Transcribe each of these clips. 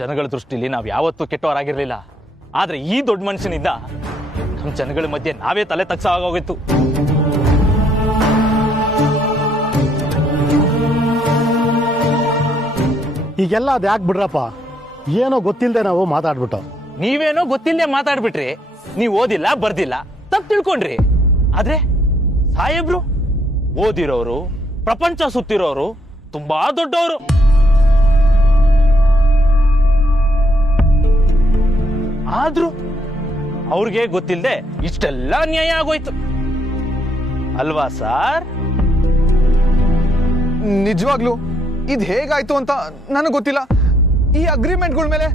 ಜನಗಳ ದೃಷ್ಟಿಲಿ ನಾವು ಯಾವತ್ತೂ ಕೆಟ್ಟವರಾಗಿರ್ಲಿಲ್ಲ. ಆದ್ರೆ ಈ ದೊಡ್ಡ ಮನುಷ್ಯನಿಂದ ನಮ್ಮ ಜನಗಳ ಮಧ್ಯೆ ನಾವೇ ತಲೆ ತಗ್ಸಾಗೋಗಿತ್ತು. ಈಗೆಲ್ಲ ಅದು ಯಾಕೆ ಬಿಡ್ರಪ್ಪ, ಏನೋ ಗೊತ್ತಿಲ್ಲದೆ ನಾವು ಮಾತಾಡ್ಬಿಟ್ಟು. ನೀವೇನೋ ಗೊತ್ತಿಲ್ಲದೆ ಮಾತಾಡ್ಬಿಟ್ರಿ. ನೀವು ಓದಿಲ್ಲ ಬರ್ದಿಲ್ಲ ತಪ್ಪು ತಿಳ್ಕೊಂಡ್ರಿ. ಆದ್ರೆ ಸಾಹೇಬ್ರು ಓದಿರೋರು, ಪ್ರಪಂಚ ಸುತ್ತಿರೋರು, ತುಂಬಾ ದೊಡ್ಡವರು. ಆದ್ರೂ ಅವ್ರಿಗೆ ಗೊತ್ತಿಲ್ಲದೆ ಇಷ್ಟೆಲ್ಲ ಅನ್ಯಾಯ ಆಗೋಯ್ತು ಅಲ್ವಾ ಸಾರ್? ನಿಜವಾಗ್ಲು ಇದು ಹೇಗಾಯ್ತು ಅಂತ ನನಗೆ ಗೊತ್ತಿಲ್ಲ. ಈ ಅಗ್ರಿಮೆಂಟ್ಗಳ ಮೇಲೆ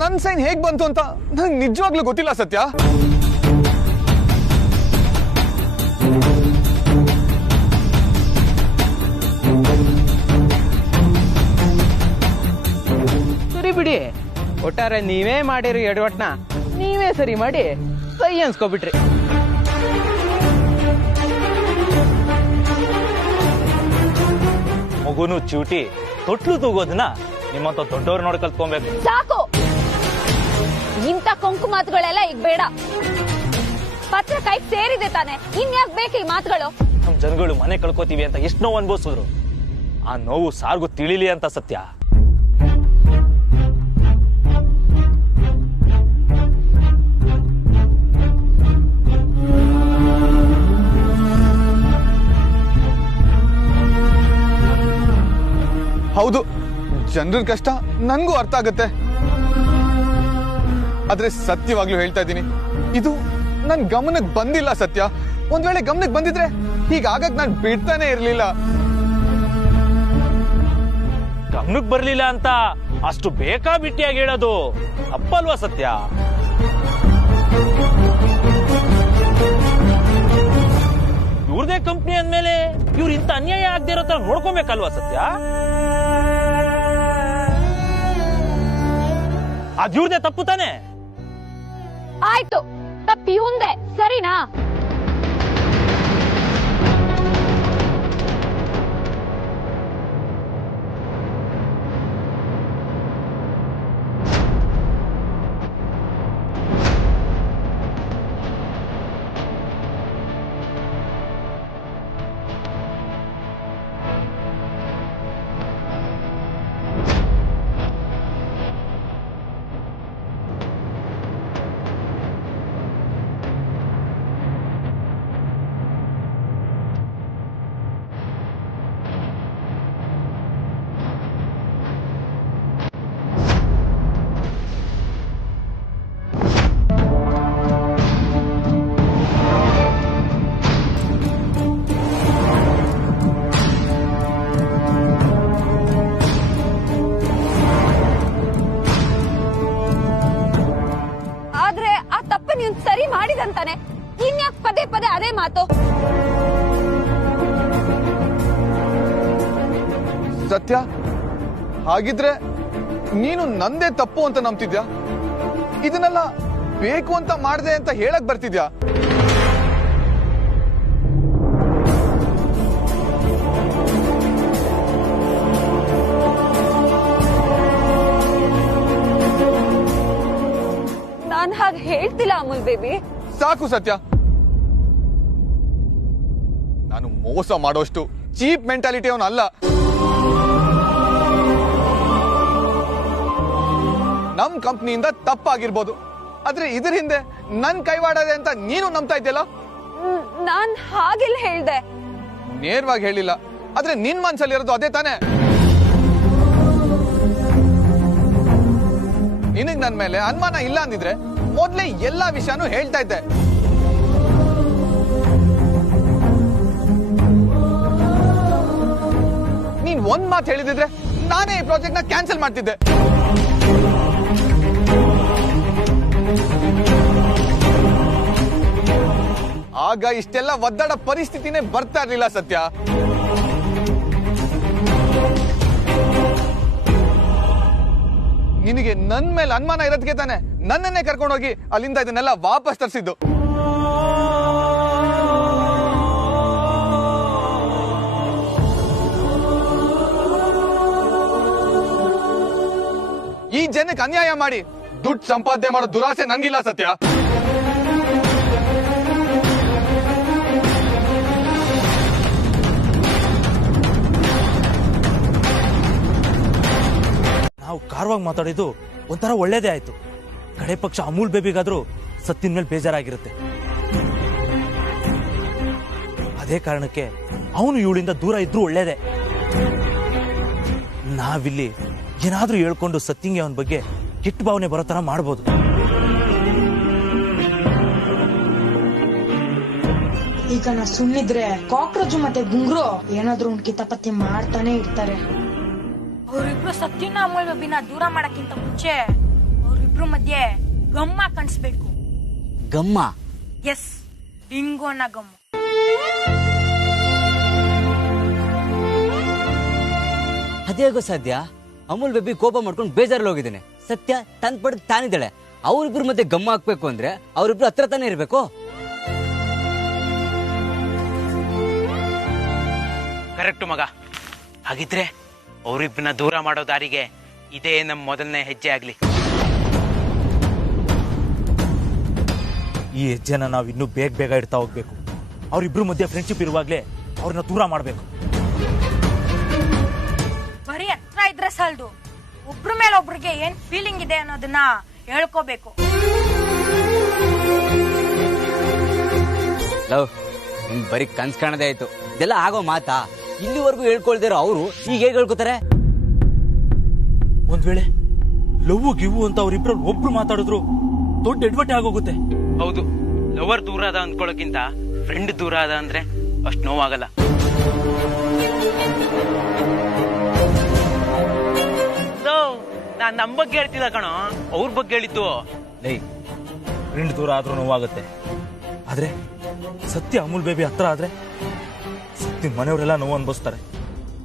ನನ್ನ ಸೈನ್ ಹೇಗ್ ಬಂತು ಅಂತ ನಂಗೆ ನಿಜವಾಗ್ಲೂ ಗೊತ್ತಿಲ್ಲ ಸತ್ಯ. ಸರಿ ಬಿಡಿ, ಒಟ್ಟಾರೆ ನೀವೇ ಮಾಡಿರಿ ಎಡವಟ್ನ ನೀವೇ ಸರಿ ಮಾಡಿ ಸೈ ಅನ್ಸ್ಕೊಬಿಟ್ರಿ. ಮಗುನು ಚೂಟಿ ತೊಟ್ಲು ತೂಗೋದನ್ನ ನಿಮ್ಮಂತ ದೊಡ್ಡವ್ರು ನೋಡಿ ಕಲ್ತ್ಕೊಬೇಕು. ಸಾಕು, ಇಂಥ ಕೊಂಕು ಮಾತುಗಳೆಲ್ಲ ಈಗ ಬೇಡ. ಪತ್ರ ಕೈ ಸೇರಿದೆ ತಾನೆ, ಇನ್ಯಾಕ್ ಬೇಕು ಈ ಮಾತುಗಳು? ನಮ್ ಜನಗಳು ಮನೆ ಕಳ್ಕೊತೀವಿ ಅಂತ ಎಷ್ಟು ನೋವು ಅನ್ಭವಿಸಿದ್ರು. ಆ ನೋವು ಸಾರ್ಗೂ ತಿಳಿಲಿ ಅಂತ ಸತ್ಯ. ಹೌದು, ಜನರ ಕಷ್ಟ ನನ್ಗೂ ಅರ್ಥ ಆಗತ್ತೆ. ಆದ್ರೆ ಸತ್ಯವಾಗ್ಲೂ ಹೇಳ್ತಾ ಇದ್ದೀನಿ, ಇದು ನನ್ ಗಮನಕ್ಕೆ ಬಂದಿಲ್ಲ ಸತ್ಯ. ಒಂದ್ ವೇಳೆ ಗಮನಕ್ಕೆ ಬಂದಿದ್ರೆ ಹೀಗಾಗಕ್ ನಾನ್ ಬಿಡ್ತಾನೆ ಇರ್ಲಿಲ್ಲ. ಗಮನಕ್ಕೆ ಬರ್ಲಿಲ್ಲ ಅಂತ ಅಷ್ಟು ಬೇಕಾಬಿಟ್ಟಿಯಾಗಿ ಹೇಳೋದು ಅಪ್ಪಲ್ವಾ ಸತ್ಯ? ಇವ್ರದೇ ಕಂಪ್ನಿ ಅಂದ್ಮೇಲೆ ಇವ್ರು ಇಂತ ಅನ್ಯಾಯ ಆಗದೆ ಇರೋ ತರ ನೋಡ್ಕೋಬೇಕಲ್ವಾ ಸತ್ಯ? ಅದ್ ಇವ್ರದೇ ತಪ್ಪು ತಾನೆ? ಆಯ್ತು, ತಪ್ಪಿ ಮುಂದೆ ಸರಿನಾ? ಸರಿ ಮಾಡಿದಂತಾನೆ, ಇನ್ಯಾಕ್ ಪದೇ ಪದೇ ಅದೇ ಮಾತು? ಸತ್ಯ, ಹಾಗಿದ್ರೆ ನೀನು ನಂದೇ ತಪ್ಪು ಅಂತ ನಂಬ್ತಿದ್ಯಾ? ಇದನ್ನೆಲ್ಲ ಬೇಕು ಅಂತ ಮಾಡ್ದೆ ಅಂತ ಹೇಳಕ್ ಬರ್ತಿದ್ಯಾ? ನಾನ್ ಹಾಗೆ ಹೇಳ್ತಿಲ್ಲ ಅಮೂಲ್ ಬೇಬಿ. ಸಾಕು ಸತ್ಯ, ನಾನು ಮೋಸ ಮಾಡೋಷ್ಟು ಚೀಪ್ ಮೆಂಟಾಲಿಟಿ ಅವನು ಅಲ್ಲ. ನಮ್ ಕಂಪ್ನಿಯಿಂದ ತಪ್ಪಾಗಿರ್ಬೋದು, ಆದ್ರೆ ಇದ್ರ ಹಿಂದೆ ನನ್ ಕೈವಾಡದೆ ಅಂತ ನೀನು ನಂಬ್ತಾ ಇದ್ಯಲ್ಲ? ನಾನ್ ಹಾಗೆಲ್ಲ ಹೇಳ್ದೆ. ನೇರವಾಗಿ ಹೇಳಿಲ್ಲ, ಆದ್ರೆ ನಿನ್ ಮನ್ಸಲ್ಲಿ ಇರೋದು ಅದೇ ತಾನೆ. ನಿನಗ್ ನನ್ ಮೇಲೆ ಅನುಮಾನ ಇಲ್ಲ ಅಂದಿದ್ರೆ ಮೊದ್ಲೇ ಎಲ್ಲಾ ವಿಷಯನೂ ಹೇಳ್ತಾ ಇದ್ದೆ. ನೀನ್ ಒಂದ್ ಮಾತು ಹೇಳಿದಿದ್ರೆ ನಾನೇ ಈ ಪ್ರಾಜೆಕ್ಟ್ ನ ಕ್ಯಾನ್ಸಲ್ ಮಾಡ್ತಿದ್ದೆ. ಆಗ ಇಷ್ಟೆಲ್ಲ ಒದ್ದಾಡ ಪರಿಸ್ಥಿತಿನೇ ಬರ್ತಾ ಇರ್ಲಿಲ್ಲ ಸತ್ಯ. ನಿನಗೆ ನನ್ ಮೇಲೆ ಅನುಮಾನ ಇರೋದಕ್ಕೆ ತಾನೆ ನನ್ನನ್ನೇ ಕರ್ಕೊಂಡೋಗಿ ಅಲ್ಲಿಂದ ಇದನ್ನೆಲ್ಲ ವಾಪಸ್ ತರಿಸಿದ್ದು. ಈ ಜನಕ್ಕೆ ಅನ್ಯಾಯ ಮಾಡಿ ದುಡ್ಡು ಸಂಪಾದನೆ ಮಾಡೋ ದುರಾಸೆ ನಂಗಿಲ್ಲ ಸತ್ಯ. ನಾವು ಕಾರವಾಗಿ ಮಾತಾಡಿದ್ದು ಒಂಥರ ಒಳ್ಳೇದೇ ಆಯ್ತು. ಕಡೆ ಪಕ್ಷ ಅಮೂಲ್ ಬೇಬಿಗಾದ್ರೂ ಸತ್ತಿನ ಮೇಲೆ ಬೇಜಾರಾಗಿರುತ್ತೆ. ಅದೇ ಕಾರಣಕ್ಕೆ ಅವನು ಇವಳಿಂದ ದೂರ ಇದ್ರೂ ಒಳ್ಳೇದೇ. ನಾವಿಲ್ಲಿ ಏನಾದ್ರೂ ಹೇಳ್ಕೊಂಡು ಸತ್ತಿಂಗೆ ಅವನ ಬಗ್ಗೆ ಕೆಟ್ಟ ಭಾವನೆ ಬರೋ ತರ ಮಾಡ್ಬೋದು. ಈಗ ನಾ ಸುಮ್ಮನಿದ್ರೆ ಕಾಕ್ರೋಚ್ ಮತ್ತೆ ಗುಂಗ್ರು ಏನಾದ್ರೂ ಒಂದ್ ಕಿತಾಪತಿ ಮಾಡ್ತಾನೆ ಇರ್ತಾರೆ. ಅವ್ರಿಬ್ರು ಸತ್ಯನ ಅಮೂಲ್ ಬೇಬಿನ ದೂರ ಮಾಡಕ್ಕಿಂತ ಮುಂಚೆ ಅವ್ರಿಬ್ರು ಮಧ್ಯೆ ಗಮ್ಮ ಕಾಣಿಸ್ಬೇಕು. ಗಮ್ಮ? ಎಸ್, ಡಿಂಗೋನ ಗಮ್ಮ. ಅದೇಗೋ ಸಾಧ್ಯ? ಅಮೂಲ್ ಬೇಬಿ ಕೋಪ ಮಾಡ್ಕೊಂಡು ಬೇಜಾರಲ್ಲಿ ಹೋಗಿದ್ದೇನೆ. ಸತ್ಯ ತನ್ ಪಡೆದು ತಾನಿದ್ದಾಳೆ. ಅವ್ರಿಬ್ರು ಮಧ್ಯೆ ಗಮ್ಮ ಹಾಕ್ಬೇಕು ಅಂದ್ರೆ ಅವ್ರಿಬ್ರು ಹತ್ರ ತಾನೇ ಇರ್ಬೇಕು. ಕರೆಕ್ಟ್ ಮಗ. ಹಾಗಿದ್ರೆ ಅವ್ರಿಬ್ರನ್ನ ದೂರ ಮಾಡೋ ದಾರಿಗೆ ಇದೇ ನಮ್ಮ ಮೊದಲನೇ ಹೆಜ್ಜೆ ಆಗ್ಲಿ. ಈ ಹೆಜ್ಜೆನ ನಾವು ಇನ್ನೂ ಬೇಗ ಬೇಗ ಇಡ್ತಾ ಹೋಗ್ಬೇಕು. ಅವ್ರಿಬ್ರು ಮಧ್ಯೆ ಫ್ರೆಂಡ್ಶಿಪ್ ಇರುವಾಗ್ಲೇ ಅವ್ರನ್ನ ದೂರ ಮಾಡ್ಬೇಕು. ಬರೀ ಹತ್ರ ಇದ್ರೆ ಸಾಲದು, ಒಬ್ರ ಮೇಲೆ ಒಬ್ರಿಗೆ ಏನ್ ಫೀಲಿಂಗ್ ಇದೆ ಅನ್ನೋದನ್ನ ಹೇಳ್ಕೋಬೇಕು. ಲವ್, ಬರೀ ಕನ್ಸ್ ಕಾಣದೇ ಆಯ್ತು. ಇದೆಲ್ಲ ಆಗೋ ಮಾತಾ? ಇಲ್ಲಿವರೆಗೂ ಹೇಳ್ಕೊಳ್ದಿರೋ ಅವರು ಈಗ ಹೇಗೆ ಹೇಳ್ಕೊತಾರೆ? ಒಂದ್ ವೇಳೆ ಲವ್ ಗಿವು ಅಂತ ಅವ್ರಿಬ್ರು ಒಬ್ರು ಮಾತಾಡಿದ್ರು ದೊಡ್ಡ ಎಡ್ವಟ್ಟೆ ಆಗೋಗುತ್ತೆ. ಹೌದು, ಲವರ್ ದೂರ ಅದ ಅಂದ್ಕೊಳ್ಳೋಕ್ಕಿಂತ ಫ್ರೆಂಡ್ ದೂರ ಅದ ಅಂದ್ರೆ ಅಷ್ಟು ನೋವಾಗಲ್ಲ. ನಾನ್ ನಮ್ ಬಗ್ಗೆ ಹೇಳ್ತಿಲ್ಲ ಕಣೋ, ಅವ್ರ ಬಗ್ಗೆ ಹೇಳಿದ್ದು. ಫ್ರೆಂಡ್ ದೂರ ಆದ್ರೂ ನೋವಾಗುತ್ತೆ. ಆದ್ರೆ ಸತ್ಯ ಅಮೂಲ್ ಬೇಬಿ ಹತ್ರ ಆದ್ರೆ ಸತ್ಯನ್ ಮನೆಯವರೆಲ್ಲ ನೋವು ಅನ್ಭವಿಸ್ತಾರೆ.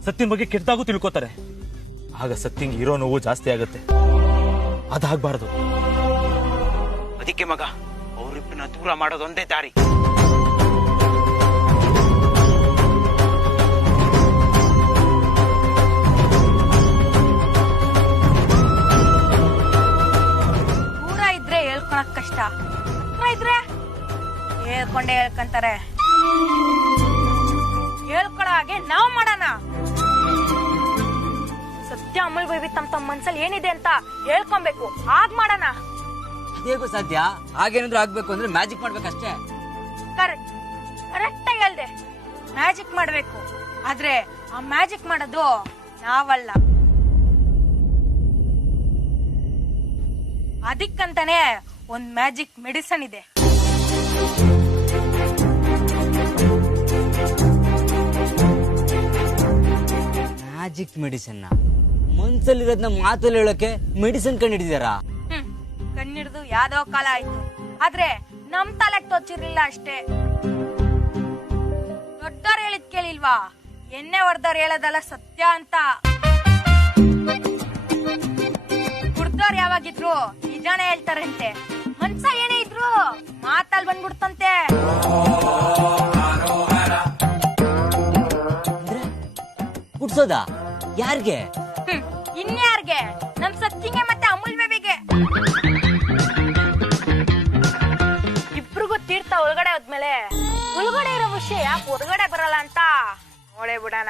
ಸತ್ಯನ್ ಬಗ್ಗೆ ಕೆಟ್ಟದಾಗೂ ತಿಳ್ಕೊತಾರೆ. ಆಗ ಸತ್ಯಂಗೆ ಇರೋ ನೋವು ಜಾಸ್ತಿ ಆಗುತ್ತೆ. ಅದಾಗಬಾರ್ದು. ಅದಕ್ಕೆ ಮಗ, ಅವ್ರಿಬ್ಬರನ್ನ ದೂರ ಮಾಡೋದೊಂದೇ ದಾರಿ. ದೂರ ಇದ್ರೆ ಹೇಳ್ಕೊಳಕ್ ಕಷ್ಟ, ಹತ್ರ ಇದ್ರೆ ಹೇಳ್ಕೊಂಡೇ ಹೇಳ್ಕಂತಾರೆ. ಹೇಳ್ಕೊಳ ಹಾಗೆ ನಾವ್ ಮಾಡೋಣ. ಸತ್ಯ ಅಮೂಲ್ ಬೇಬಿ ತಮ್ಮ ಮನ್ಸಲ್ಲಿ ಏನಿದೆ ಅಂತ ಹೇಳ್ಕೊಬೇಕು, ಹಾಗ್ ಮಾಡೋಣ. ಅದೇಗೋ ಸಾಧ್ಯ? ಹಾಗೇನಾದ್ರೂ ಆಗ್ಬೇಕು ಅಂದ್ರೆ ಮ್ಯಾಜಿಕ್ ಮಾಡ್ಬೇಕಷ್ಟೇ. ಕರೆಕ್ಟ್ ಆಗಿ ಹೇಳ್ದೆ, ಮ್ಯಾಜಿಕ್ ಮಾಡ್ಬೇಕು. ಆದ್ರೆ ಆ ಮ್ಯಾಜಿಕ್ ಮಾಡೋದು ನಾವಲ್ಲ. ಅದಕ್ಕಂತಾನೆ ಒಂದ್ ಮ್ಯಾಜಿಕ್ ಮೆಡಿಸನ್ ಇದೆ. Magic medicine? ಮನ್ಸಲ್ಲಿರೋದ್ನ ಮಾತಲ್ಲಿ ಹೇಳೋಕೆ ಮೆಡಿಸಿನ್ ಕಂಡಿಡಿದಾರ? ಕಣ್ಣಿಡ್ದು ಯಾವ್ದೋ ಕಾಲ ಆಯ್ತು. ಆದ್ರೆ ನಮ್ ತಲೆಗ್ ತೊಚ್ಚಿರ್ಲಿಲ್ಲ ಅಷ್ಟೇ. ದೊಡ್ಡವ್ರು ಹೇಳಿದ್ ಕೇಳಿಲ್ವಾ? ಎಣ್ಣೆ ಹೊಡೆದವ್ರು ಹೇಳೋದಲ್ಲ ಸತ್ಯ ಅಂತ. ಕುಡ್ದವ್ರು ಯಾವಾಗಿದ್ರು ನಿಜಾನೇ ಹೇಳ್ತಾರಂತೆ. ಮನ್ಸ ಏನೇ ಇದ್ರು ಮಾತಲ್ಲಿ ಬಂದ್ಬಿಡ್ತಂತೆ. ಕುಡ್ಸೋದಾ? ಯಾರಿಗೆ? ಇನ್ಯಾರ್ಗೆ? ನಮ್ ಸತ್ತಿಗೆ ಮತ್ತೆ ಅಮೂಲ್ ಬೇಬಿಗೆ. ಇಬ್ರಿಗೂ ತೀರ್ಥ ಒಳಗಡೆ ಹೋದ್ಮೇಲೆ ಒಳಗಡೆ ಇರೋ ವಿಷಯ ಯಾಕೆ ಹೊರಗಡೆ ಬರಲ್ಲ ಅಂತ ನೋಡೇ ಬಿಡೋಣ.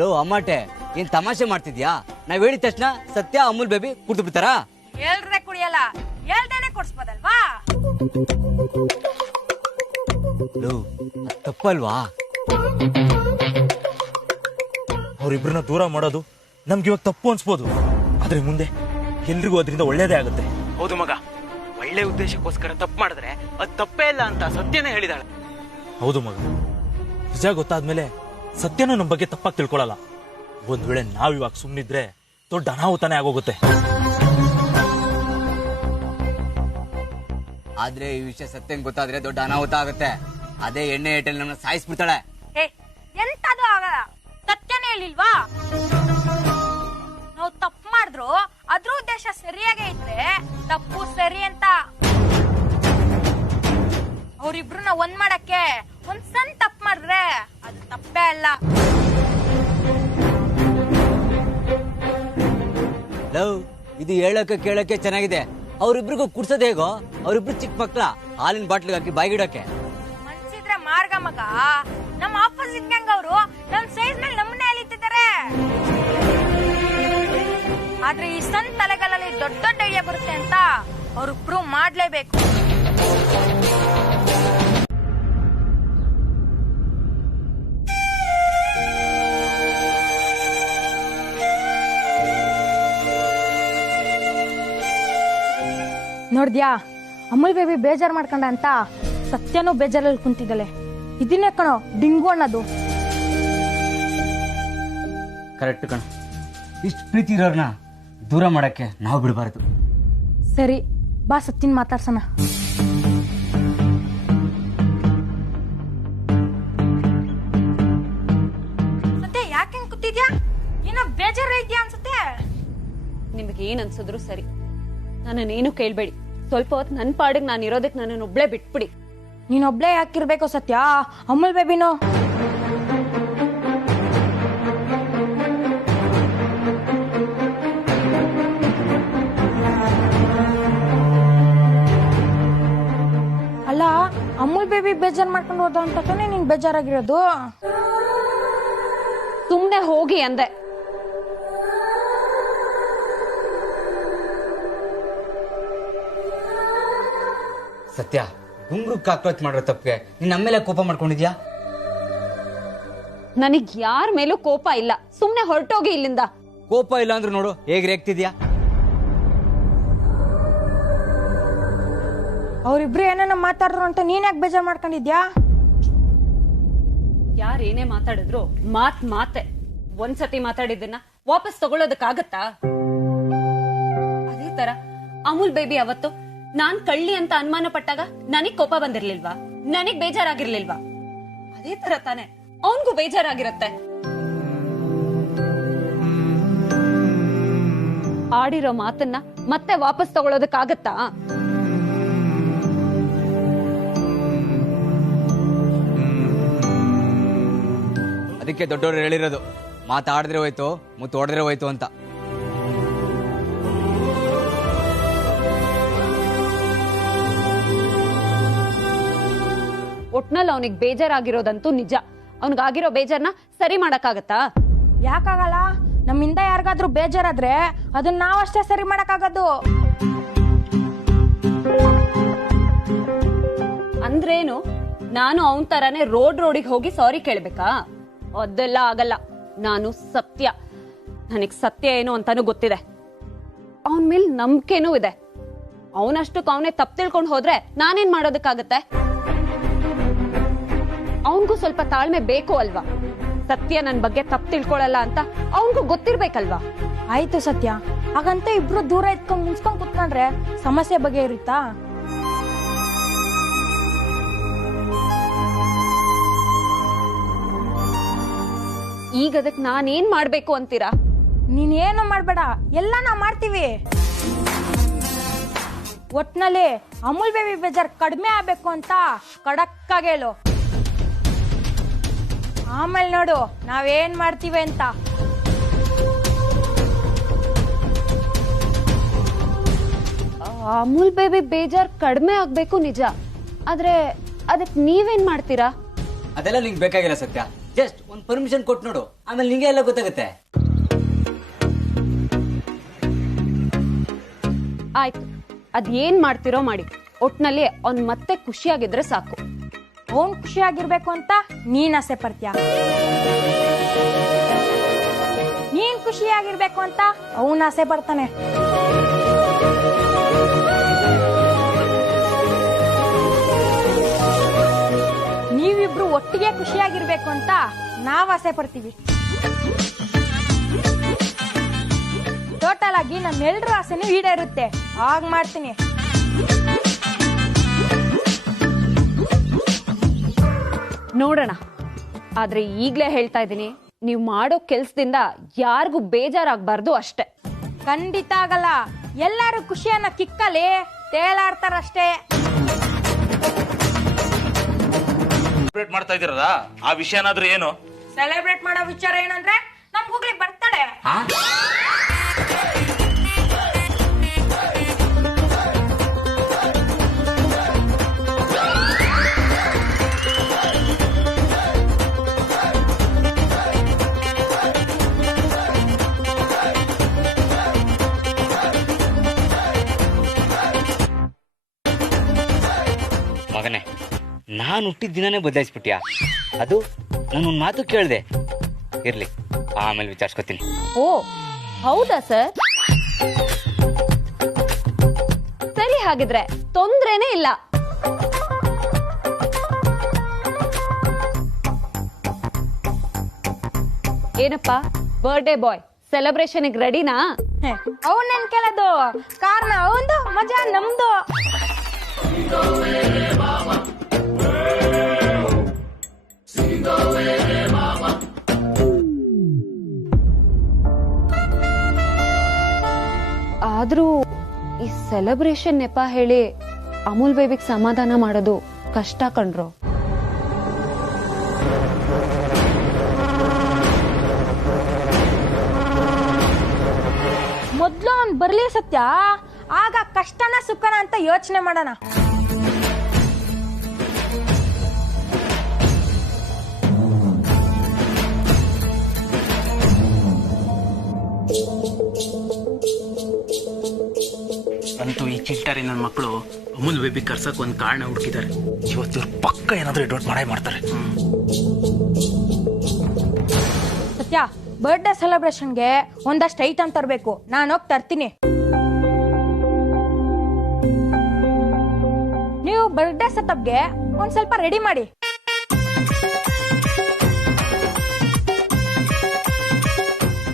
ಲೋ ಅಮ್ಮಾಟೆ, ಏನ್ ತಮಾಷೆ ಮಾಡ್ತಿದ್ಯಾ? ನಾವ್ ಹೇಳಿದ ತಕ್ಷಣ ಸತ್ಯ ಅಮೂಲ್ ಬೇಬಿ ಕುಡ್ದು ಬಿಡ್ತಾರಾ? ಹೇಳ್ರೆ ಕುಡಿಯಲ್ಲ, ಹೇಳ್ದೇನೆ ಕೊಡ್ಸ್ಬೋದಲ್ವಾ? ಲೋ, ತಪ್ಪಲ್ವಾ? ಅವ್ರಿಬ್ರನ್ನ ದೂರ ಮಾಡೋದು ನಮ್ಗೆ ಇವಾಗ ತಪ್ಪು ಅನ್ಸ್ಬೋದು. ಆದ್ರೆ ಮುಂದೆ ಎಲ್ರಿಗೂ ಅದರಿಂದ ಒಳ್ಳೇದೇ ಆಗುತ್ತೆ. ಹೌದು ಮಗ, ಒಳ್ಳೆ ಉದ್ದೇಶಕ್ಕೋಸ್ಕರ ತಪ್ಪು ಮಾಡಿದ್ರೆ ಅದು ತಪ್ಪೇ ಇಲ್ಲ ಅಂತ ಸತ್ಯನೇ ಹೇಳಿದಾಳೆ. ಹೌದು ಮಗ, ನಿಜ ಗೊತ್ತಾದ್ಮೇಲೆ ಸತ್ಯನೂ ನಮ್ಮ ಬಗ್ಗೆ ತಪ್ಪಾಗಿ ತಿಳ್ಕೊಳಲ್ಲ. ಒಂದ್ ವೇಳೆ ನಾವಿವಾಗ ಸುಮ್ಮನಿದ್ರೆ ದೊಡ್ಡ ಅನಾಹುತಾನೆ ಆಗೋಗುತ್ತೆ. ಆದ್ರೆ ಈ ವಿಷಯ ಸತ್ಯಂಗ್ ಗೊತ್ತಾದ್ರೆ ದೊಡ್ಡ ಅನಾಹುತ ಆಗುತ್ತೆ. ಅದೇ ಎಣ್ಣೆ ಏಟಲ್ಲಿ ನಮ್ಮನ್ನ ಸಾಯಿಸ್ಬಿಡ್ತಾಳೆ. ಎಂತದು ಆಗಲ್ಲ, ಸತ್ಯನೇ ಹೇಳಿಲ್ವಾ? ನಾವು ತಪ್ಪು ಮಾಡಿದ್ರು ಅದ್ರ ಉದ್ದೇಶ ಸರಿಯಾಗೇ ಇದ್ರೆ ತಪ್ಪು ಸರಿ ಅಂತ. ಅವ್ರಿಬ್ರನ್ನ ಒಂದ್ ಮಾಡಕ್ಕೆ ಒಂದ್ ಸಣ್ಣ ತಪ್ಪು ಮಾಡಿದ್ರೆ ಅದು ತಪ್ಪೇ ಅಲ್ಲ. ಲವ್ ಇದು ಹೇಳಕ್ಕೆ ಕೇಳಕ್ಕೆ ಚೆನ್ನಾಗಿದೆ. ಅವ್ರಿಬ್ರಿಗೂ ಕುಡ್ಸೋದ್ ಹೇಗೋ? ಅವ್ರಿಬ್ರು ಚಿಕ್ಕ ಮಕ್ಳ ಹಾಲಿನ ಬಾಟ್ಲಿಗೆ ಹಾಕಿ ಬಾಯಿಗಿಡಕ್ಕೆ. ಮನ್ಸಿದ್ರೆ ಮಾರ್ಗ ಮಗ. ನಮ್ಮ ಆಪೋಸಿಟ್ ಗ್ಯಾಂಗ್ ಅವರು ನಮ್ ಸೈಜ್ ಮೇಲೆ ನಮ್ಮನ್ನೇ ಅಲಿತಿದ್ದಾರೆ. ಆದ್ರೆ ಈ ಸಣ್ಣ ತಲೆಗಾಲಲ್ಲಿ ದೊಡ್ಡ ದೊಡ್ಡ ಐಡಿಯಾ ಬರುತ್ತೆ ಅಂತ ಅವ್ರು ಪ್ರೂವ್ ಮಾಡ್ಲೇಬೇಕು. ನೋಡ್ದ್ಯಾ, ಅಮೂಲ್ ಬೇಬಿ ಬೇಜಾರ್ ಮಾಡ್ಕೊಂಡ ಅಂತ ಸತ್ಯನೂ ಬೇಜಾರಲ್ಲಿ ಕುಂತಿದ್ದಲೆ. ಇದನ್ನೇ ಕಣೋ ಡಿಂಗು ಅನ್ನೋದು. ಕರೆಕ್ಟ್ ಕಣ. ಇಷ್ಟು ಪ್ರೀತಿ ಇರೋರ್ನ ದೂರ ಮಾಡಕ್ಕೆ ನಾವು ಬಿಡಬಾರ್ದು. ಸರಿ ಬಾ ಸತ್ಯನ್ ಮಾತಾಡ್ಸೋಣ. ಸತ್ಯ ಯಾಕೆ ಕೂತಿದ್ಯಾ? ಏನೋ ಬೇಜಾರ ಇದ್ಯಾ ಅನ್ಸುತ್ತೆ. ನಿಮ್ಗೆ ಏನ್ ಅನ್ಸಿದ್ರು ಸರಿ, ನನ್ನನ್ನೇನು ಕೇಳ್ಬೇಡಿ. ಸ್ವಲ್ಪ ಹೊತ್ತು ನನ್ ಪಾಡಿಗೆ ನಾನು ಇರೋದಕ್ಕೆ ನನ್ನನ್ನೊಬ್ಳೆ ಬಿಟ್ಬಿಡಿ. ನೀನೊಬ್ಳೇ ಯಾಕಿರ್ಬೇಕು ಸತ್ಯ? ಅಮೂಲ್ ಬೇಬಿನೋ ಅಲ್ಲ, ಅಮೂಲ್ ಬೇಬಿ ಬೇಜಾರ್ ಮಾಡ್ಕೊಂಡು ಹೋದ ಅಂತ ತಾನೇ ನೀನ್ ಬೇಜಾರಾಗಿರೋದು. ಸುಮ್ನೆ ಹೋಗಿ ಅಂದೆ. ಸತ್ಯ, ಗುಂಗ್ರು ಕಾಕ್ರೋಚ್ ಮಾಡಿರೋ ತಪ್ಪಿಗೆ ನೀನ್ ನಮ್ಮೇಲೆ ಕೋಪ ಮಾಡ್ಕೊಂಡಿದ್ಯಾ? ನನಗ್ ಯಾರ ಮೇಲೂ ಕೋಪ ಇಲ್ಲ. ಸುಮ್ನೆ ಹೊರಟೋಗಿ ಇಲ್ಲಿಂದ. ಕೋಪ ಇಲ್ಲ ಅಂದ್ರೆ ನೋಡು ಹೇಗ್ ರೇಗ್ತಿದ್ಯಾ. ಅವ್ರಿಬ್ರು ಏನೇನ ಮಾತಾಡಿದ್ರು ಅಂತ ನೀನ್ ಯಾಕೆ ಬೇಜಾರ್ ಮಾಡ್ಕೊಂಡಿದ್ಯಾ? ಯಾರೇನೇ ಮಾತಾಡಿದ್ರು ಮಾತೆ. ಒಂದ್ಸತಿ ಮಾತಾಡಿದ್ದನ್ನ ವಾಪಸ್ ತಗೊಳ್ಳೋದಕ್ಕಾಗತ್ತಾ? ಅದೇ ತರ ಅಮೂಲ್ ಬೇಬಿ ಅವತ್ತು ನಾನ್ ಕಳ್ಳಿ ಅಂತ ಅನುಮಾನ ಪಟ್ಟಾಗ ನನಗ್ ಕೋಪ ಬಂದಿರ್ಲಿಲ್ವಾ? ನನಗ್ ಬೇಜಾರಾಗಿರ್ಲಿಲ್ವಾ? ಅದೇ ತರ ತಾನೆ ಅವನ್ಗೂ ಬೇಜಾರಾಗಿರತ್ತೆ. ಆಡಿರೋ ಮಾತನ್ನ ಮತ್ತೆ ವಾಪಸ್ ತಗೊಳ್ಳೋದಕ್ಕಾಗತ್ತಾ? ಅದಕ್ಕೆ ದೊಡ್ಡವರು ಹೇಳಿರೋದು, ಮಾತಾಡಿದ್ರೆ ಹೋಯ್ತು ಮುತ್ತು ಹೊಡೆದ್ರೆ ಹೋಯ್ತು ಅಂತ. ಒಟ್ನಲ್ಲಿ ಅವನಿಗೆ ಬೇಜಾರಾಗಿರೋದಂತೂ ನಿಜ. ಅವನಿಗಾಗಿರೋ ಬೇಜಾರ್ನ ಸರಿ ಮಾಡಕ್ಕಾಗತ್ತಾ? ಯಾಕಾಗಲ್ಲ? ನಮ್ಮಿಂದ ಯಾರಿಗಾದ್ರೂ ಬೇಜಾರಾದ್ರೆ ಅದನ್ನ ನಾವಷ್ಟೇ ಸರಿ ಮಾಡಕ್ಕಾಗದು. ಅಂದ್ರೇನು? ನಾನು ಅವನ್ ತರಾನೇ ರೋಡಿಗೆ ಹೋಗಿ ಸಾರಿ ಕೇಳ್ಬೇಕಾ? ಅದೆಲ್ಲ ಆಗಲ್ಲ. ನಾನು ಸತ್ಯ, ನನಗ್ ಸತ್ಯ ಏನು ಅಂತಾನು ಗೊತ್ತಿದೆ. ಅವನ್ ಮೇಲ್ ನಂಬಿಕೆನೂ ಇದೆ. ಅವನಷ್ಟಕ್ಕೆ ಅವನೇ ತಪ್ಪು ತಿಳ್ಕೊಂಡು ಹೋದ್ರೆ ನಾನೇನ್ ಮಾಡೋದಕ್ಕಾಗತ್ತೆ? ಅವನ್ಗೂ ಸ್ವಲ್ಪ ತಾಳ್ಮೆ ಬೇಕು ಅಲ್ವಾ? ಸತ್ಯ ನನ್ ಬಗ್ಗೆ ತಪ್ಪು ತಿಳ್ಕೊಳಲ್ಲ ಅಂತ ಅವನ್ಗೂ ಗೊತ್ತಿರ್ಬೇಕಲ್ವಾ? ಆಯ್ತು ಸತ್ಯ, ಹಾಗಂತ ಇಬ್ರು ದೂರ ಇಟ್ಕೊಂಡ್ ಮುನ್ಸ್ಕೊಂಡ್ ಕುತ್ಕೊಂಡ್ರೆ ಸಮಸ್ಯೆ ಬಗ್ಗೆ ಇರುತ್ತಾ? ಈಗ ಅದಕ್ಕೆ ನಾನೇನ್ ಮಾಡ್ಬೇಕು ಅಂತೀರಾ? ನೀನ್ ಏನು ಮಾಡ್ಬೇಡ, ಎಲ್ಲ ನಾವ್ ಮಾಡ್ತೀವಿ. ಒಟ್ನಲ್ಲಿ ಅಮೂಲ್ ಬೇಬಿ ಬೇಜಾರ್ ಕಡಿಮೆ ಆಗ್ಬೇಕು ಅಂತ ಕಡಕ್ಕಾಗಿ ಹೇಳು. ಆಮೇಲೆ ನೋಡು ನಾವೇನ್ ಮಾಡ್ತೀವಿ ಅಂತ. ಅಮೂಲ್ ಬೇಬಿ ಬೇಜಾರ್ ಕಡಿಮೆ ಆಗ್ಬೇಕು ನಿಜ, ಆದ್ರೆ ಅದಕ್ ನೀವೇನ್ ಮಾಡ್ತೀರಾ? ಅದೆಲ್ಲ ನಿಂಗೆ ಬೇಕಾಗಿಲ್ಲ ಸತ್ಯ. ಜಸ್ಟ್ ಒಂದ್ ಪರ್ಮಿಷನ್ ಕೊಟ್ಟು ನೋಡು, ಆಮೇಲೆ ನಿಂಗೆ ಎಲ್ಲ ಗೊತ್ತಾಗುತ್ತೆ. ಆಯ್ತು, ಅದ್ ಏನ್ ಮಾಡ್ತಿರೋ ಮಾಡಿ. ಒಟ್ನಲ್ಲಿ ಅವ್ನ್ ಮತ್ತೆ ಖುಷಿಯಾಗಿದ್ರೆ ಸಾಕು. ಅವನ್ ಖುಷಿಯಾಗಿರ್ಬೇಕು ಅಂತ ನೀನ್ ಆಸೆ ಪಡ್ತೀಯ, ನೀನ್ ಖುಷಿಯಾಗಿರ್ಬೇಕು ಅಂತ ಅವನ್ ಆಸೆ ಪಡ್ತಾನೆ. ನೀವಿಬ್ರು ಒಟ್ಟಿಗೆ ಖುಷಿಯಾಗಿರ್ಬೇಕು ಅಂತ ನಾವ್ ಆಸೆ ಪಡ್ತೀವಿ. ಟೋಟಲ್ ಆಗಿ ನಮ್ಮೆಲ್ರ ಆಸೆನೂ ಈಡೇರುತ್ತೆ. ಆಗ್ ಮಾಡ್ತೀನಿ. ನೋಡೋಣ. ಆದ್ರೆ ಈಗ್ಲೇ ಹೇಳ್ತಾ ಇದೀನಿ, ನೀವ್ ಮಾಡೋ ಕೆಲ್ಸದಿಂದ ಯಾರಿಗೂ ಬೇಜಾರಾಗ್ಬಾರ್ದು ಅಷ್ಟೇ. ಖಂಡಿತ ಆಗಲ್ಲ. ಎಲ್ಲಾರು ಖುಷಿಯನ್ನ ಕಿಕ್ಕಲಿ ತೇಲಾಡ್ತಾರಷ್ಟೇ. ಸೆಲೆಬ್ರೇಟ್ ಮಾಡ್ತಾ ಇದೀರಲ್ಲ, ಆ ವಿಷಯನಾದ್ರೂ ಏನು? ಸೆಲೆಬ್ರೇಟ್ ಮಾಡೋ ವಿಚಾರ ಏನಂದ್ರೆ ನಮ್ ಗೂಗ್ಲಿ ಬರ್ತಾಳೆ. ನಾನು ಹುಟ್ಟಿದ ದಿನನೇ ಬದಲಾಯಿಸ್ಬಿಟ್ಯಾ? ಅದು ನಾನೊಂದು ಮಾತು ಕೇಳಿದೆ. ಇರ್ಲಿ, ಆಮೇಲೆ ವಿಚಾರಿಸ್ಕೊತೀನಿ. ಓ ಹೌದಾ ಸರ್? ಸರಿ, ಹಾಗಿದ್ರೆ ತೊಂದ್ರೆನೇ ಇಲ್ಲ. ಏನಪ್ಪ ಬರ್ಡೇ ಬಾಯ್, ಸೆಲೆಬ್ರೇಷನ್ ರೆಡಿನಾ? ಅವನ್ ನನ್ ಕೇಳೋದು, ಕಾರಣ ಅವಂದು, ಮಜಾ ನಮ್ದು. ಆದ್ರೂ ಈ ಸೆಲೆಬ್ರೇಷನ್ ನೆಪ ಹೇಳಿ ಅಮೂಲ್ ಬೇಬಿಗ್ ಸಮಾಧಾನ ಮಾಡೋದು ಕಷ್ಟ ಕಣ್ರು. ಮೊದ್ಲು ಅವ್ನ್ ಬರ್ಲಿ ಸತ್ಯ, ಆಗ ಕಷ್ಟನ ಸುಖನ ಅಂತ ಯೋಚನೆ ಮಾಡೋಣ. ಅಂತೂ ಈ ಚಿಲ್ಟಾರಿ ನನ್ನ ಮಕ್ಕಳು ಅಮೂಲ್ ಬೇಬಿ ಕರ್ಸಕ್ ಒಂದ್ ಕಾರಣ ಹುಡುಕಿದ್ದಾರೆ. ಇವತ್ತು ಪಕ್ಕ ಏನಾದ್ರೂ ಎಡ್ವರ್ಟ್ ಮಾಡೇ ಮಾಡ್ತಾರೆ. ಸತ್ಯ, ಬರ್ಡೇ ಸೆಲೆಬ್ರೇಷನ್ಗೆ ಒಂದಷ್ಟು ಐಟಮ್ ತರಬೇಕು. ನಾನು ಹೋಗಿ ತರ್ತೀನಿ. ನೀವು ಬರ್ಡೇ ಸೆಟಪ್ಗೆ ಒಂದ್ ಸ್ವಲ್ಪ ರೆಡಿ ಮಾಡಿ.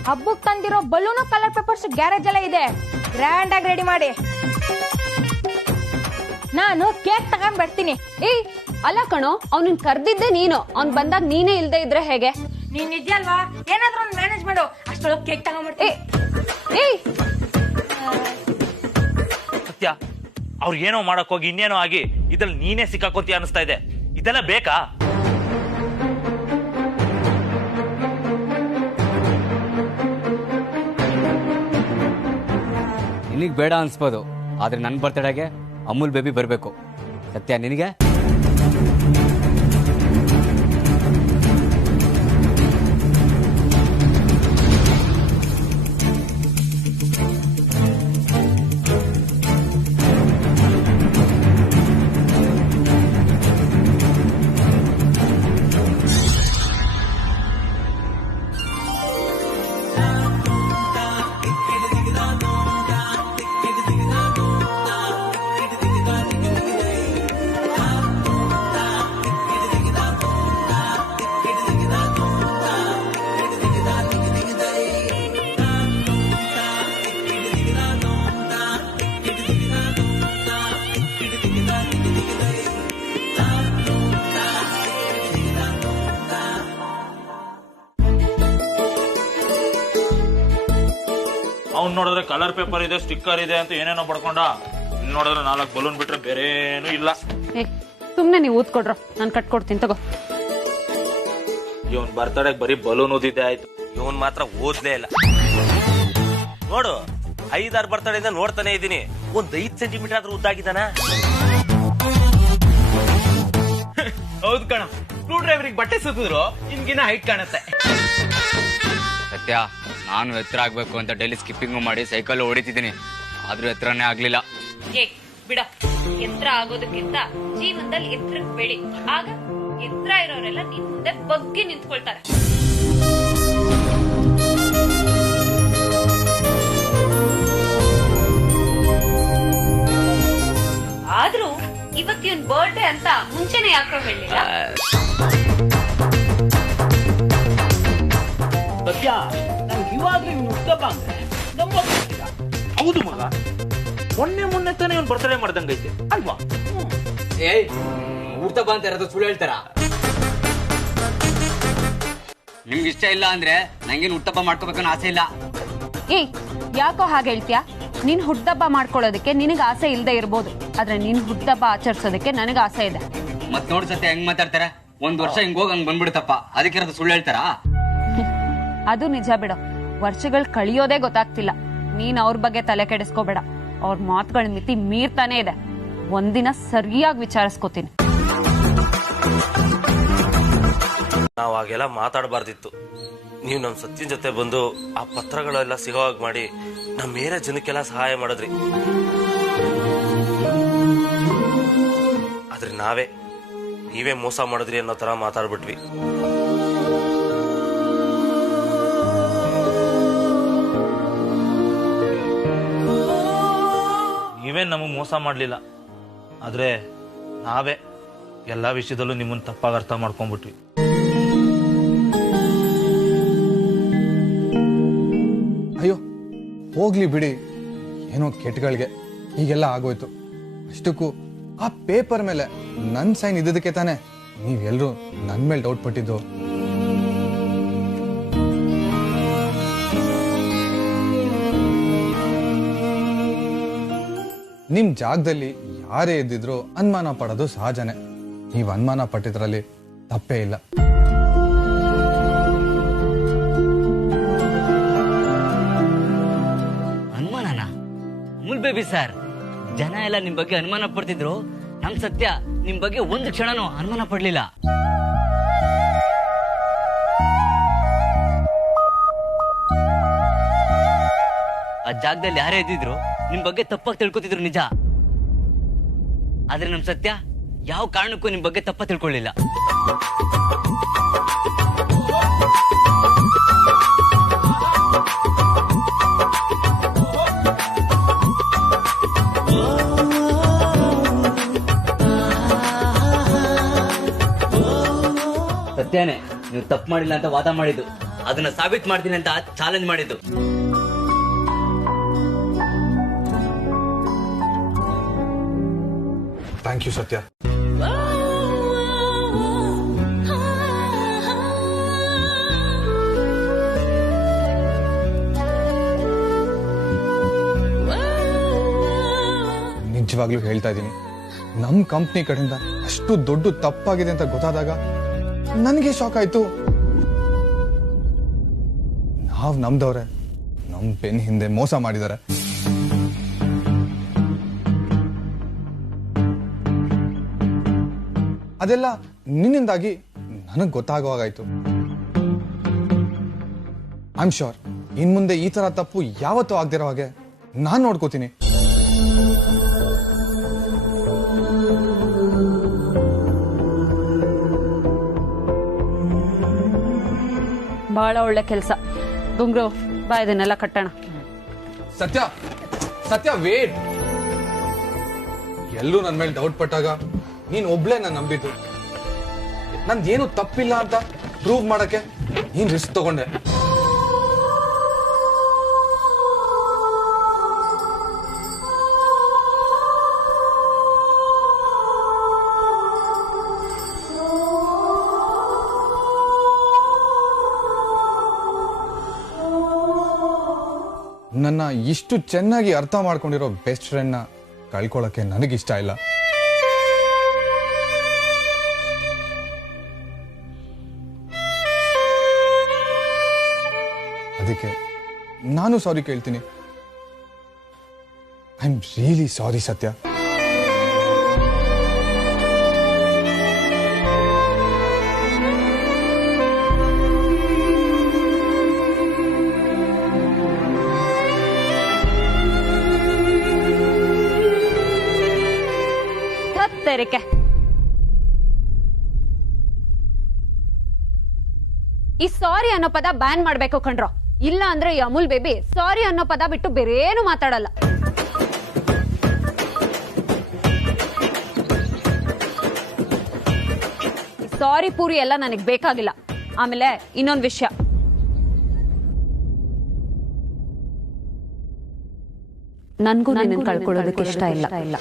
ಹಬ್ಬಕ್ಕೆ ತಂದಿರೋ ಬಲೂನು, ಕಲರ್ ಪೇಪರ್ಸ್ ಗ್ಯಾರೇಜ್ ಎಲ್ಲ ಇದೆ. ಗ್ರ್ಯಾಂಡ್ ಆಗಿ ರೆಡಿ ಮಾಡಿ. ನಾನು ಕೇಕ್ ತಗೊಂಡ್ ಬರ್ತೀನಿ. ಏಯ್ ಅಲ್ಲ ಕಣೋ, ಅವ್ನನ್ ಕರ್ದಿದ್ದೆ ನೀನು. ಅವ್ನ್ ಬಂದಾಗ ನೀನೇ ಇಲ್ದೇ ಇದ್ರೆ ಹೇಗೆ? ನೀನ್ ಇದೆಯಲ್ವಾ, ಏನಾದ್ರೂ ಒಂದು ಮ್ಯಾನೇಜ್ ಮಾಡು. ಅಷ್ಟೊಳಗೆ ಕೇಕ್ ತಗೊಂಡ್ಬರ್ತೀನಿ. ಏಯ್ ಸತ್ಯ, ಅವ್ರು ಏನೋ ಮಾಡಕ್ ಹೋಗಿ ಇನ್ನೇನೋ ಆಗಿ ಇದ್ರಲ್ಲಿ ನೀನೇ ಸಿಕ್ಕಾಕೋತಿ ಅನಿಸ್ತಾ ಇದೆ. ಇದೆಲ್ಲ ಬೇಕಾ? ನಿನಗೆ ಬೇಡ ಅನ್ಸ್ಬೋದು, ಆದ್ರೆ ನನ್ನ ಬರ್ತಡೆಗೆ ಅಮೂಲ್ ಬೇಬಿ ಬರಬೇಕು. ಸತ್ಯ, ನಿನಗೆ? ಅವ್ನ್ ನೋಡಿದ್ರೆ ಕಲರ್ ಪೇಪರ್ ಇದೆ, ಸ್ಟಿಕ್ಕರ್ ಇದೆ ಅಂತ ಏನೇನೋ ಪಡ್ಕೊಂಡ. ನೋಡಿದ್ರೆ 4 ಬಲೂನ್ ಬಿಟ್ರೆ ಬೇರೆ ಏನೂ ಇಲ್ಲ. ಸುಮ್ನೆ ನೀವು ಊದ್ಕೊಡ್ರ, ನಾನು ಕಟ್ಕೊಡ್ತೀನಿ ತಗೋ. ಇವನ್ ಬರ್ತಡೆಗೆ ಬರೀ ಬಲೂನ್ ಓದಿದ್ದೆ ಆಯ್ತು, ಇವನ್ ಮಾತ್ರ ಓದ್ಲೇ ಇಲ್ಲ. ನೋಡು, 5-6 ಬರ್ತಡೆಯಿಂದ ನೋಡ್ತಾನೆ ಇದ್ದೀನಿ. ಒಂದ್ 5 ಸೆಂಟಿಮೀಟರ್ ಆದ್ರೂ ಉದ್ದಾಗಿದ್ದಾನ? ಹೌದು ಕಣ, ಸ್ಕ್ರೂ ಡ್ರೈವರಿಗೆ ಬಟ್ಟೆ ಸುತ್ತಿದ್ರು ಇನ್ಗಿನ ಹೈಟ್ ಕಾಣುತ್ತೆ. ಸತ್ಯ, ನಾನು ಎತ್ತರ ಆಗ್ಬೇಕು ಅಂತ ಡೈಲಿ ಸ್ಕಿಪ್ಪಿಂಗ್ ಮಾಡಿ ಸೈಕಲ್ ಹೊಡಿತಿದ್ದೀನಿ, ಆದ್ರೂ ಎತ್ತರನೇ ಆಗ್ಲಿಲ್ಲ. ಬಿಡ, ಎತ್ತರ ಆಗೋದಕ್ಕಿಂತ ಜೀವನದಲ್ಲಿ ಎತ್ತರಕ್ಕೆ ಬೆಳಿ. ಆಗ ಎತ್ತರ ಇರೋರೆಲ್ಲ ನಿನ್ ಮುಂದೆ ಬಗ್ಗಿ ನಿಂತ್ಕೊಳ್ತಾರೆ. ಆದ್ರೂ ಇವತ್ತಿನ ಬರ್ಡೇ ಅಂತ ಮುಂಚೆನೆ ಯಾಕೋ ಹೇಳಿಲ್ಲ? ಸತ್ಯ, ನನ್ಗೆ ಇವಾಗ್ಲೂ ಇವ್ನು ಉತ್ತಪ್ಪ ಅಂದ್ರೆ ಗಮ್ಮತ್ತಿಲ್ಲ. ಹೌದು ಮಗ, ಮೊನ್ನೆ ತಾನೇ ಇವನ್ ಬರ್ತಡೇ ಮಾಡ್ದಂಗೈತೆ ಅಲ್ವಾ? ಏಯ್, ಊಟ ಅಂತ ಇರೋದು ಸುಳ್ಳು ಹೇಳ್ತಾರ? ನಿಮ್ಗೆ ಇಷ್ಟ ಇಲ್ಲ ಅಂದ್ರೆ ನಂಗೇನು ಉತ್ತಪ್ಪ ಮಾಡ್ಕೋಬೇಕನ್ನೋ ಆಸೆ ಇಲ್ಲ. ಏಯ್, ಯಾಕೋ ಹಾಗೆ ಹೇಳ್ತೀಯ? ನೀನ್ ಹುಟ್ಟದಬ್ಬ ಮಾಡ್ಕೊಳ್ಳೋದಕ್ಕೆ ನಿನಗೆ ಆಸೆ ಇಲ್ಲದೆ ಇರ್ಬೋದು, ಆದ್ರೆ ನೀನ್ ಹುಟ್ಟದಬ್ಬ ಆಚರಿಸೋದಕ್ಕೆ ನನಗೆ ಆಸೆ ಇದೆ. ಮತ್ ನೋಡ್ ಸತ್ಯ ಹೆಂಗ್ ಮಾತಾಡ್ತಾರೆ. 1 ವರ್ಷ ಹಿಂಗ್ ಹೋಗಿ ಹಂಗ್ ಬಂದ್ಬಿಡುತ್ತಪ್ಪ, ಅದಕ್ಕೆ ಇರೋದು ಸುಳ್ಳು ಹೇಳ್ತಾರ? ಅದು ನಿಜ ಬಿಡು, ವರ್ಷಗಳು ಕಳಿಯೋದೇ ಗೊತ್ತಾಗ್ತಿಲ್ಲ. ನೀನ್ ಅವ್ರ ಬಗ್ಗೆ ತಲೆ ಕೆಡಿಸ್ಕೋಬೇಡ, ಅವ್ರ ಮಾತುಗಳ ಮಿತಿ ಮೀರ್ತಾನೆ ಇದೆ. ಒಂದಿನ ಸರಿಯಾಗಿ ವಿಚಾರಿಸ್ಕೋತೀನಿ. ನಾವ್ ಹಾಗೆಲ್ಲ ಮಾತಾಡಬಾರ್ದಿತ್ತು. ನೀವು ನಮ್ ಸತ್ಯನ್ ಜೊತೆ ಬಂದು ಆ ಪತ್ರಗಳೆಲ್ಲ ಸಿಗೋವಾಗ ಮಾಡಿ ನಮ್ ಬೇರೆ ಜನಕ್ಕೆಲ್ಲ ಸಹಾಯ ಮಾಡಿದ್ರಿ. ಆದ್ರೆ ನಾವೇ ನೀವೇ ಮೋಸ ಮಾಡಿದ್ರಿ ಅನ್ನೋ ತರ ಮಾತಾಡ್ಬಿಟ್ವಿ. ನೀವೇನ್ ನಮಗೆ ಮೋಸ ಮಾಡಲಿಲ್ಲ, ಆದ್ರೆ ನಾವೇ ಎಲ್ಲ ವಿಷಯದಲ್ಲೂ ನಿಮ್ಮನ್ನ ತಪ್ಪಾಗಿ ಅರ್ಥ ಮಾಡ್ಕೊಂಡ್ಬಿಟ್ವಿ. ಅಯ್ಯೋ ಹೋಗ್ಲಿ ಬಿಡಿ, ಏನೋ ಕೆಟ್ಟಗಳಿಗೆ ಹೀಗೆಲ್ಲ ಆಗೋಯ್ತು. ಅಷ್ಟಕ್ಕೂ ಆ ಪೇಪರ್ ಮೇಲೆ ನನ್ನ ಸೈನ್ ಇದ್ದದಕ್ಕೆ ತಾನೆ ನೀವೆಲ್ಲರೂ ನನ್ನ ಮೇಲೆ ಡೌಟ್ ಪಟ್ಟಿದ್ದು. ನಿಮ್ ಜಾಗದಲ್ಲಿ ಯಾರೇ ಇದ್ದಿದ್ರು ಅನುಮಾನ ಪಡೋದು ಸಹಜನೇ. ನೀವು ಅನುಮಾನ ಪಟ್ಟಿದ್ರಲ್ಲಿ ತಪ್ಪೇ ಇಲ್ಲ. ಅನುಮಾನನ? ಅಮೂಲ್ ಬೇಬಿ ಸರ್, ಜನ ಎಲ್ಲ ನಿಮ್ ಬಗ್ಗೆ ಅನುಮಾನ ಪಡ್ತಿದ್ರು. ನಮ್ ಸತ್ಯ ನಿಮ್ ಬಗ್ಗೆ ಒಂದು ಕ್ಷಣನೂ ಅನುಮಾನ ಪಡ್ಲಿಲ್ಲ. ಆ ಜಾಗದಲ್ಲಿ ಯಾರೇ ಇದ್ದಿದ್ರು ನಿಮ್ ಬಗ್ಗೆ ತಪ್ಪಾಗಿ ತಿಳ್ಕೊತಿದ್ರು ನಿಜ. ಆದ್ರೆ ನಮ್ ಸತ್ಯ ಯಾವ ಕಾರಣಕ್ಕೂ ನಿಮ್ ಬಗ್ಗೆ ತಪ್ಪ ತಿಳ್ಕೊಳ್ಳಿಲ್ಲ. ಸತ್ಯನೇ ನೀವು ತಪ್ಪು ಮಾಡಿಲ್ಲ ಅಂತ ವಾದ ಮಾಡಿದ್ದು, ಅದನ್ನ ಸಾಬೀತು ಮಾಡ್ತೀನಿ ಅಂತ ಚಾಲೆಂಜ್ ಮಾಡಿದ್ದು. ಥ್ಯಾಂಕ್ ಯು ಸತ್ಯ. ನಿಜವಾಗ್ಲೂ ಹೇಳ್ತಾ ಇದ್ದೀನಿ, ನಮ್ ಕಂಪ್ನಿ ಕಡೆಯಿಂದ ಅಷ್ಟು ದೊಡ್ಡ ತಪ್ಪಾಗಿದೆ ಅಂತ ಗೊತ್ತಾದಾಗ ನನಗೆ ಶಾಕ್ ಆಯ್ತು. ನಾವ್ ನಮ್ದವ್ರೆ ನಮ್ ಬೆನ್ ಹಿಂದೆ ಮೋಸ ಮಾಡಿದ್ದಾರೆ. ಅದೆಲ್ಲ ನಿನ್ನಿಂದಾಗಿ ನನಗ್ ಗೊತ್ತಾಗುವಾಗಾಯ್ತು. ಐ ಆಮ್ ಶೋರ್ ಇನ್ ಮುಂದೆ ಈ ತರ ತಪ್ಪು ಯಾವತ್ತೂ ಆಗದಿರೋ ಹಾಗೆ ನಾನ್ ನೋಡ್ಕೋತೀನಿ. ಬಹಳ ಒಳ್ಳೆ ಕೆಲಸ. ಗುಂಗ್ರು ಬಾ, ಇದನ್ನೆಲ್ಲ ಕಟ್ಟೋಣ. ಸತ್ಯ ಸತ್ಯ ವೇಟ್. ಎಲ್ಲರೂ ನನ್ನ ಮೇಲೆ ಡೌಟ್ ಪಟ್ಟಾಗ ನೀನ್ ಒಬ್ಳೆ ನಾನು ನಂಬಿದ್ದು. ನಂದೇನು ತಪ್ಪಿಲ್ಲ ಅಂತ ಪ್ರೂವ್ ಮಾಡಕ್ಕೆ ನೀನ್ ರಿಸ್ಕ್ ತಗೊಂಡೆ. ನನ್ನ ಇಷ್ಟು ಚೆನ್ನಾಗಿ ಅರ್ಥ ಮಾಡ್ಕೊಂಡಿರೋ ಬೆಸ್ಟ್ ಫ್ರೆಂಡ್ನ ಕಳ್ಕೊಳ್ಳೋಕೆ ನನಗಿಷ್ಟ ಇಲ್ಲ. ಅದಕ್ಕೆ ನಾನು ಸಾರಿ ಕೇಳ್ತೀನಿ. ಐ ಆಮ್ ರಿಯಲಿ ಸಾರಿ ಸತ್ಯ. ಈ ಸಾರಿ ಅನ್ನೋ ಪದ ಬ್ಯಾನ್ ಮಾಡ್ಬೇಕು ಕಣ್ರೋ, ಇಲ್ಲ ಅಂದ್ರೆ ಈ ಅಮೂಲ್ ಬೇಬಿ ಸಾರಿ ಅನ್ನೋ ಪದ ಬಿಟ್ಟು ಬೇರೆ ಏನು ಮಾತಾಡಲ್ಲ. ಸಾರಿ ಪೂರಿ ಎಲ್ಲ ನನಗ್ ಬೇಕಾಗಿಲ್ಲ. ಆಮೇಲೆ ಇನ್ನೊಂದು ವಿಷಯ, ನನ್ಗೂ ನಿನ್ನ ಕಳ್ಕೊಳ್ಳೋದಕ್ಕೆ ಇಷ್ಟ ಇಲ್ಲ.